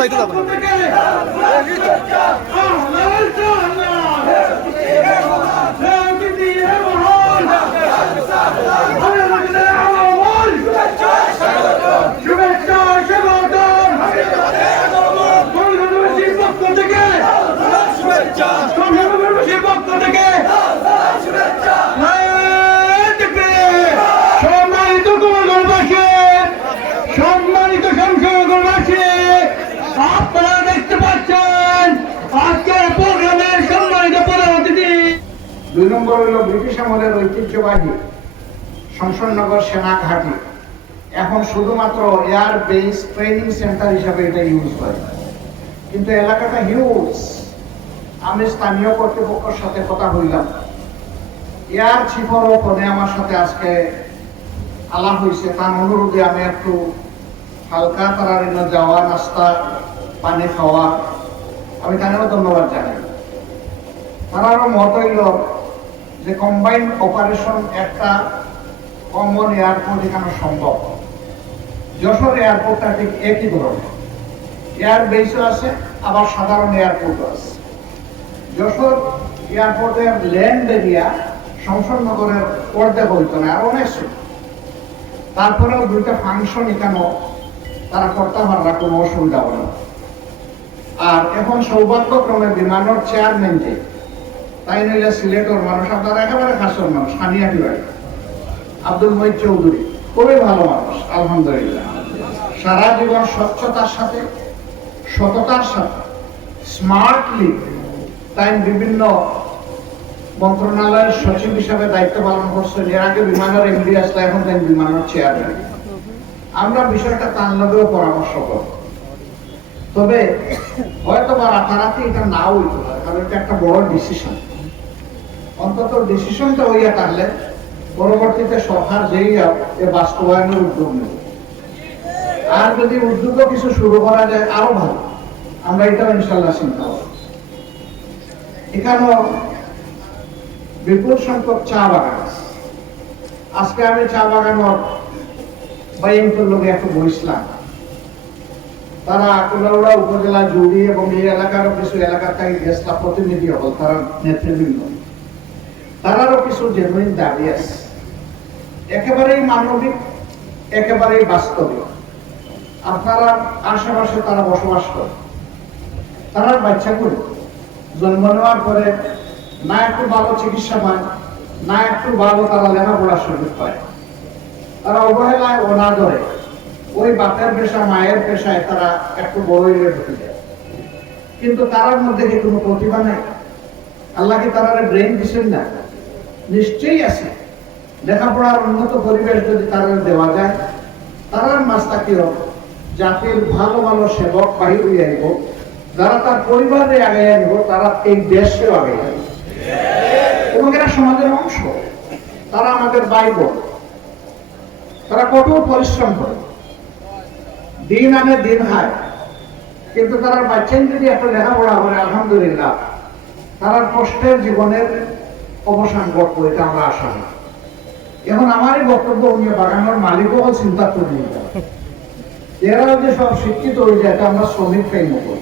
সাইতে যাবো না। সম্মানিত সংসদবাসী, আপনারা দেখতে পাচ্ছেন আজকের প্রোগ্রামের সম্মানিত প্রধান অতিথি। 2 নম্বর হল ব্রিটিশ আমলের ঐতিহ্যবাহী শমশেরনগর সেনা ঘাঁটি এখন শুধুমাত্র এয়ার বেস ট্রেনিং সেন্টার হিসাবে এটা ইউজ হয়, কিন্তু এলাকাটা হিউজ। আমি স্থানীয় কর্তৃপক্ষের সাথে কথা বললাম, এয়ার চিফারও ফোনে আমার সাথে আজকে আলাপ হয়েছে। তার অনুরোধে আমি একটু হালকা তারার যাওয়া, নাস্তা পানি খাওয়া, আমি তাদেরও ধন্যবাদ জানাই। তারারও মত হইল যে কম্বাইন্ড অপারেশন একটা কমন এয়ারপোর্ট এখানে সম্ভব। যশোর এয়ারপোর্টটা ঠিক একই ধরনের, এয়ার বেসও আছে আবার সাধারণ এয়ারপোর্টও আছে। যশোর এয়ারপোর্টের ল্যান্ড এরিয়া শমশেরনগরের অর্ধেক হইতো না, আর অনেক ছিল। তারপরেও 2টা ফাংশন এখানেও তারা করতে পারলা, কোনো অসুবিধা হলো না। আর এখন সৌভাগ্যক্রমে বিমানের চেয়ারম্যান যে, তাই নইলে সিলেটের মানুষ, আপনারা একেবারে খাসর মানুষ, সানিয়াটি বাড়ি আব্দুল মহিদ চৌধুরী, খুবই ভালো মানুষ আলহামদুলিল্লাহ। সারা জীবন স্বচ্ছতার সাথে, সততার সাথে, স্মার্টলি তাই বিভিন্ন মন্ত্রণালয়ের সচিব হিসাবে দায়িত্ব পালন করছেন। এর আগে বিমানের এমডি আসলে, এখন তাই বিমানের চেয়ারম্যান। আমরা বিষয়টা তার লগেও পরামর্শ করব, তবে হয়তো বা রাতারাতি এটা নাও হইতে পারে, কারণ এটা একটা বড় ডিসিশন। অন্তত ডিসিশনটা হইয়া থাকলে পরবর্তীতে সরকার যেই এ বাস্তবায়নের উদ্যোগ নেব। আর যদি উদ্যোগও কিছু শুরু করা যায় আরো ভালো, আমরা এটাও ইনশাল্লাহ চিন্তা করব। এখানেও বিপুল সংখ্যক চা বাগান আছে। আজকে আমি চা বাগানের বাইনপুর লোকে একটু বসলাম। তারা কুলাউড়া উপজেলা জুড়ি এবং এই এলাকারও কিছু এলাকার থেকে গেছলা প্রতিনিধি হল, তারা নেতৃবৃন্দ, তারারও কিছু জেনুইন দাবি আছে, একেবারেই মানবিক, একেবারেই বাস্তবিক। আপনারা আশেপাশে তারা বসবাস করে, তারা বাচ্চাগুলো জন্ম নেওয়ার পরে না একটু ভালো চিকিৎসা পায়, না একটু ভালো তারা লেখাপড়ার সুযোগ পায়। তারা অবহেলায় অনাদরে ওই বাপের পেশা মায়ের পেশায় তারা একটু বড় হয়ে ঢুকে যায়। কিন্তু তার মধ্যে কি কোনো প্রতিভা নেই? আল্লাহ কি তারা ব্রেন দিচ্ছেন না? নিশ্চয়ই আছে। লেখাপড়ার উন্নত পরিবেশ যদি তারা দেওয়া যায়, তারার মাস্তাকিও জাতির ভালো ভালো সেবক বাহির হয়ে আইব, যারা তার পরিবারে আগে আনবো, তারা এই দেশেও আগে আনবে এবং এরা সমাজের অংশ। তারা আমাদের বাইব, তারা কঠোর পরিশ্রম করে, দিন আনে দিন খায়, কিন্তু তারা বাচ্চাই যদি একটা লেখাপড়া করে আলহামদুলিল্লাহ তারা কষ্টের জীবনের অবসান ঘটবো, এটা আমরা আশা করি। এখন আমারই বক্তব্য নিয়ে বাগানের মালিকও চিন্তা করি, এরাও যে সব শিক্ষিত হয়ে যায়, আমরা শ্রমিক পাই নকল,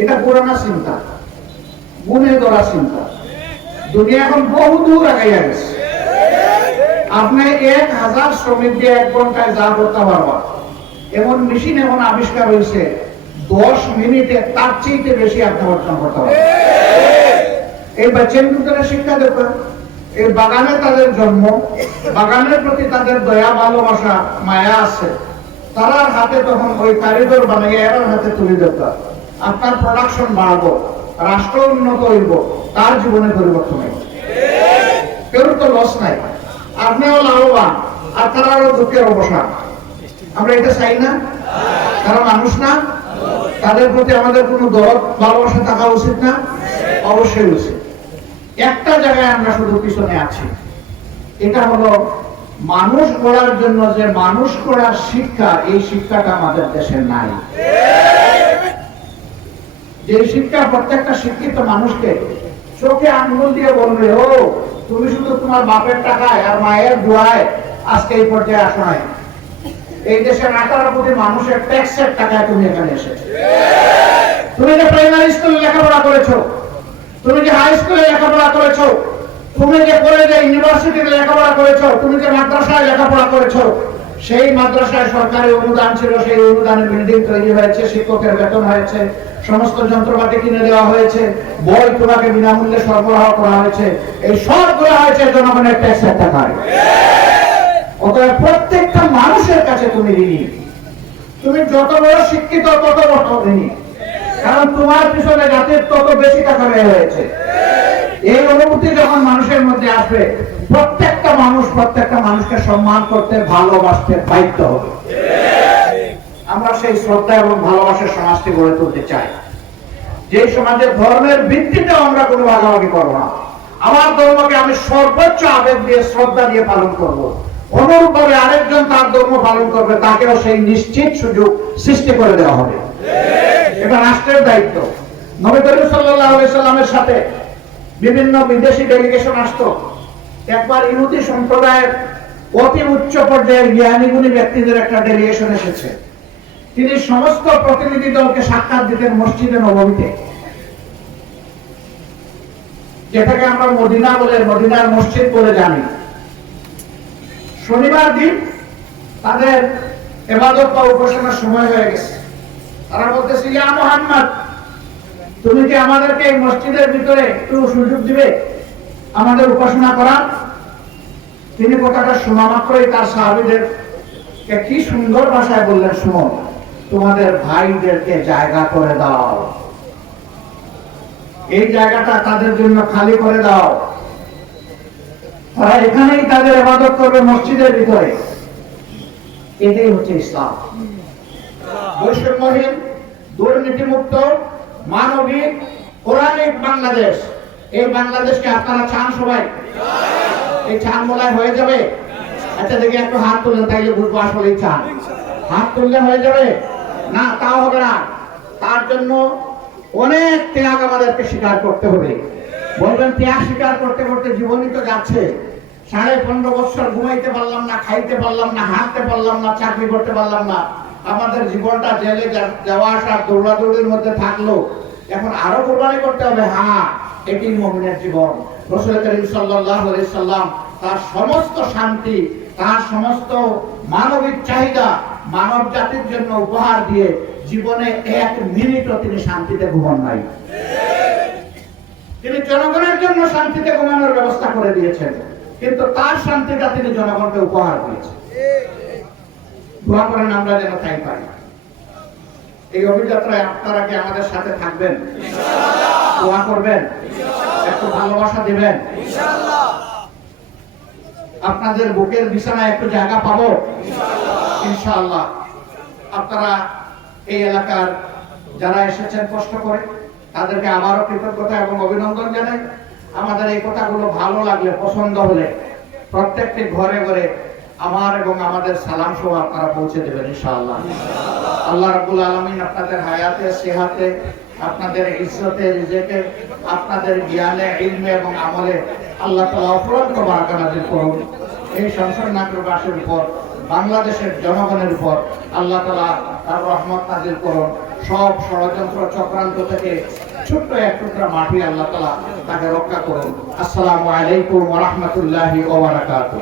এটা পুরানা চিন্তা, গুণে ধরা চিন্তা। দুনিয়া এখন বহু দূর আগাইয়া গেছে। আপনি 1000 শ্রমিক দিয়ে 1 ঘন্টায় যা করতে পারবা, এমন মেশিন এখন আবিষ্কার হয়েছে, 10 মিনিটে তার চেয়ে বেশি আপনি অর্জন করতে পারবেন। এই বাচ্চাদের শিক্ষা দেবেন, এই বাগানে তাদের জন্ম, বাগানের প্রতি তাদের দয়া ভালোবাসা মায়া আছে, তারার হাতে তখন ওই কারিগর বানাইয়া এর হাতে তুলে দিতে আপনার প্রোডাকশন বাড়বো, রাষ্ট্র উন্নত হইব, তার জীবনে পরিবর্তন হইব। কেউ তো লস নাই, আপনিও লাভবান আর তারারও দুঃখের অবসান। আমরা এটা চাই না? তারা মানুষ না? তাদের প্রতি আমাদের কোনো দরদ ভালোবাসা থাকা উচিত না? অবশ্যই উচিত। একটা জায়গায় আমরা শুধু পিছনে আছি, এটা হলো মানুষ গড়ার জন্য যে মানুষ গড়ার শিক্ষা, এই শিক্ষাটা আমাদের দেশে নাই। যে শিক্ষা প্রত্যেকটা শিক্ষিত মানুষকে চোখে আঙ্গুল দিয়ে বলবে, ও তুমি শুধু তোমার বাপের টাকায় আর মায়ের দোয়ায় আজকে এই পর্যায়ে আসো নাই, এই দেশের 18 কোটি মানুষের ট্যাক্সের টাকায় তুমি এখানে এসেছো। তুমি যে প্রাইমারি স্কুলে লেখাপড়া করেছো, তুমি যে হাই স্কুলে লেখাপড়া করেছো, তুমি যে কলেজে ইউনিভার্সিটিতে লেখাপড়া করেছো, তুমি যে মাদ্রাসায় লেখাপড়া করেছো, সেই মাদ্রাসায় সরকারি অনুদান ছিল, সেই অনুদানের বিল্ডিং তৈরি হয়েছে, শিক্ষকের বেতন হয়েছে, সমস্ত যন্ত্রপাতি কিনে দেওয়া হয়েছে, বই তোমাকে বিনামূল্যে সরবরাহ করা হয়েছে। এই সবগুলো হয়েছে জনগণের ট্যাক্সের টাকায়। অতএব প্রত্যেকটা মানুষের কাছে তুমি ঋণী। তুমি যত বড় শিক্ষিত তত বড় ঋণী, কারণ তোমার পিছনে জাতির তত বেশি টাকা ব্যয় হয়েছে। এই অনুভূতি যখন মানুষের মধ্যে আসবে, প্রত্যেকটা মানুষকে সম্মান করতে, ভালোবাসতে বাধ্য হবে। আমরা সেই শ্রদ্ধা এবং ভালোবাসার সমাজটি গড়ে তুলতে চাই, যে সমাজে ধর্মের ভিত্তিতে আমরা কোনো ভাগাভাগি করবো না। আমার ধর্মকে আমি সর্বোচ্চ আবেগ দিয়ে, শ্রদ্ধা দিয়ে পালন করব। অনুরূপভাবে আরেকজন তার ধর্ম পালন করবে, তাকেও সেই নিশ্চিত সুযোগ সৃষ্টি করে দেওয়া হবে। এটা রাষ্ট্রের দায়িত্ব। নবী করিম সাল্লাল্লাহু আলাইহি সাল্লামের সাথে বিভিন্ন বিদেশি ডেলিগেশন আসতো। একবার ইহুদি সম্প্রদায়ের অতি উচ্চ পর্যায়ের জ্ঞানী গুণী ব্যক্তিদের একটা ডেলিগেশন এসেছে। তিনি সমস্ত প্রতিনিধি দলকে সাক্ষাৎ দিতেন মসজিদে নববীতে, যেটাকে আমরা মদিনা বলে, মদিনার মসজিদ বলে জানি। শনিবার দিন তাদের ইবাদত বা উপাসনার সময় হয়ে গেছে। তারা বলতেছে, ইয়া মুহাম্মদ, তুমি কি আমাদেরকে এই মসজিদের ভিতরে একটু সুযোগ দিবে আমাদের উপাসনা করার? তিনি কথাটা শোনা মাত্রই তার সাহাবীদের কি সুন্দর ভাষায় বললেন, শুনো, তোমাদের ভাইদেরকে জায়গা করে দাও, এই জায়গাটা তাদের জন্য খালি করে দাও, তারা এখানেই তাদের ইবাদত করবে মসজিদের ভিতরে। এটাই হচ্ছে ইসলাম। বৈষম্যহীন, দুর্নীতিমুক্ত, মানবিক, কোরআনিক বাংলাদেশ। এই বাংলাদেশকে আপনারা চান সবাই? এই চান বলায় হয়ে যাবে? আচ্ছা দেখি একটু হাত তুলেন, তাইলে বুঝবো আসলেই চান। হাত তুললে হয়ে যাবে না? তাও হবে না। তার জন্য অনেক ত্যাগ আমাদেরকে স্বীকার করতে হবে। বলবেন ত্যাগ স্বীকার করতে করতে জীবনই তো যাচ্ছে। 15.5 বছর ঘুমাইতে পারলাম না, খাইতে পারলাম না, হাঁটতে পারলাম না, চাকরি করতে পারলাম না। আমাদের জীবনটা জেলে যাওয়া আসার দৌড়াদৌড়ির মধ্যে থাকলো। এখন আরো কোরবানি করতে হবে। হ্যাঁ, এটি মুমিনের জীবন। রাসূল করিম সাল্লাল্লাহু আলাইহি সাল্লাম তার সমস্ত শান্তি, তার সমস্ত মানবিক চাহিদা মানব জাতির জন্য উপহার দিয়ে জীবনে 1 মিনিটও তিনি শান্তিতে ঘুমান নাই। তিনি জনগণের জন্য শান্তিতে ঘুমানোর ব্যবস্থা করে দিয়েছেন, কিন্তু তার শান্তিটা তিনি জনগণকে উপহার দিয়েছেন। দোয়া করেন আমরা যেন তাই পাই। এই অভিযাত্রায় আপনারা কি আমাদের সাথে থাকবেন? ইনশাআল্লাহ। দোয়া করবেন, একটু ভালোবাসা দিবেন ইনশাআল্লাহ। আপনাদের বুকের বিছানায় একটু জায়গা পাবো ইনশাআল্লাহ। ইনশাআল্লাহ। আপনারা এই এলাকার যারা এসেছেন কষ্ট করে, তাদেরকে আবারও কৃতজ্ঞতা এবং অভিনন্দন জানাই। আমাদের এই কথাগুলো ভালো লাগলে, পছন্দ হলে প্রত্যেকটি ঘরে ঘরে আমার এবং আমাদের সালাম সহ আপনারা পৌঁছে দেবেন ইনশাআল্লাহ। আল্লাহ রাব্বুল আলামিন আপনাদের হায়াতে, সেহাতে, আপনাদের ইজ্জতে, রিজেকে, আপনাদের জ্ঞানে, ইলমে এবং আমলে আল্লাহ তাআলা অফুরন্ত বারাকা নাযিল করুন। এই সংসার নাগরবাসীর উপর, বাংলাদেশের জনগণের উপর আল্লাহ তাআলা তার রহমত নাযিল করুন। সব ষড়যন্ত্র চক্রান্ত থেকে ছোট্ট এক টুকরা মাটি আল্লাহ তাআলা তাকে রক্ষা করুন। আসসালামু আলাইকুম ওয়া রাহমাতুল্লাহি ওয়া বারাকাতুহু।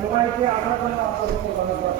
সবাইকে আসার জন্য আপনাদেরকে ধন্যবাদ।